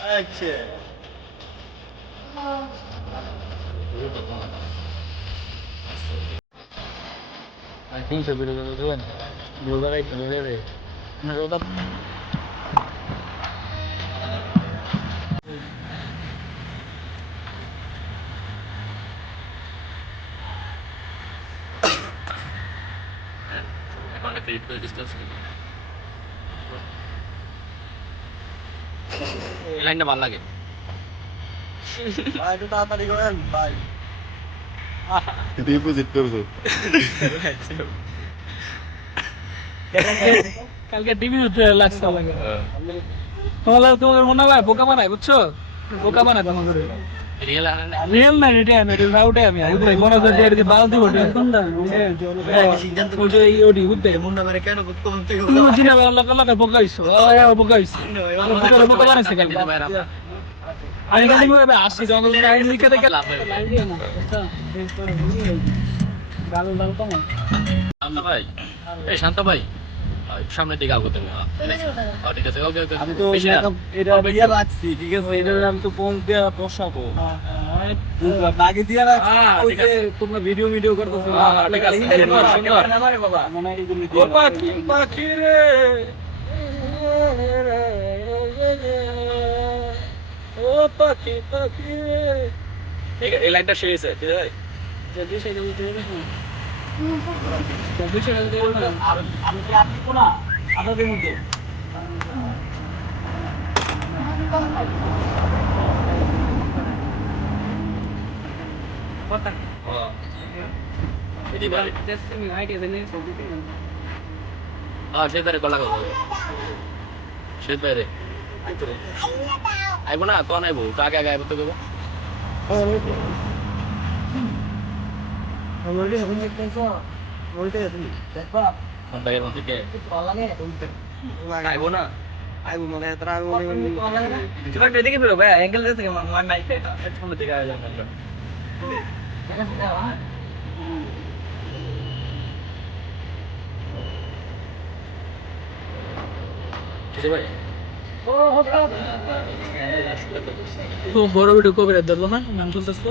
আচ্ছা। Anjing sebelum duluan. Dulu kali dulu deh. Menurut apa? Emang itu distance. লাইনটা ভালো লাগে ভাই একটু তাড়াতাড়ি করেন ভাই। ডিপোজিট করছো কালকে টিভি হতে লাগছে লাগে তোমাদের মনে হয় বোকা বানায় বুঝছো বোকা বানায় তোমাদের রিয়েল না এটা আমি এটা রাউটে আমি বুঝলাই মনে হয় যে এটা বালতি বটে সিদ্ধান্ত ওই ওডি বুঝতে মুন্ডা মেরে কেন কম থেকে তুমি জিনা আল্লাহ আল্লাহ বোকা হইছো বোকা হইছো বোকা বানাইছে কালকে আমি কালকে ভাবে আসি যখন লাইন লিখে দেখে লাভ লাইন দিয়ে না গাল দাও তো শান্ত ভাই এই শান্ত ভাই সামনের দিকে আগাতে হবে ঠিক আছে ওকে ওকে আমি তো এটা ইয়া রাখছি ঠিক আছে এটা আমি তো ফোন দিয়ে বসাবো আগে দিয়ে রাখছি ওই যে তোমরা ভিডিও করতেছো ঠিক আছে সুন্দর বাবা মানে এইগুলো ও পাখি পাখি রে ও পাখি পাখি ঠিক আছে এই লাইনটা শেষ আছে ঠিক আছে যদি সেটা উঠে যাবে যদি সেটা দেব না আমি কি আপনি কোনা আপনাদের মধ্যে কথা এদি ভাই জাস্ট আমি আইডিয়া দেন সে তারে গলা গলা সে তারে আইবো না কোন আইবো কাকে আগে আইবো তো গো আমারে এখন দেখছো বলতে তুমি দেখবা কোন টাইম থেকে পালানে আইবো না আইবো মানে তারা আইবো যেটা দেখে ফেলো ভাই অ্যাঙ্গেল থেকে মান নাই এটা কোন দিকে আইবো ঠিক আছে ভাই তো বড় ভিডিও কবে দিল না নাম তুলতেছ তো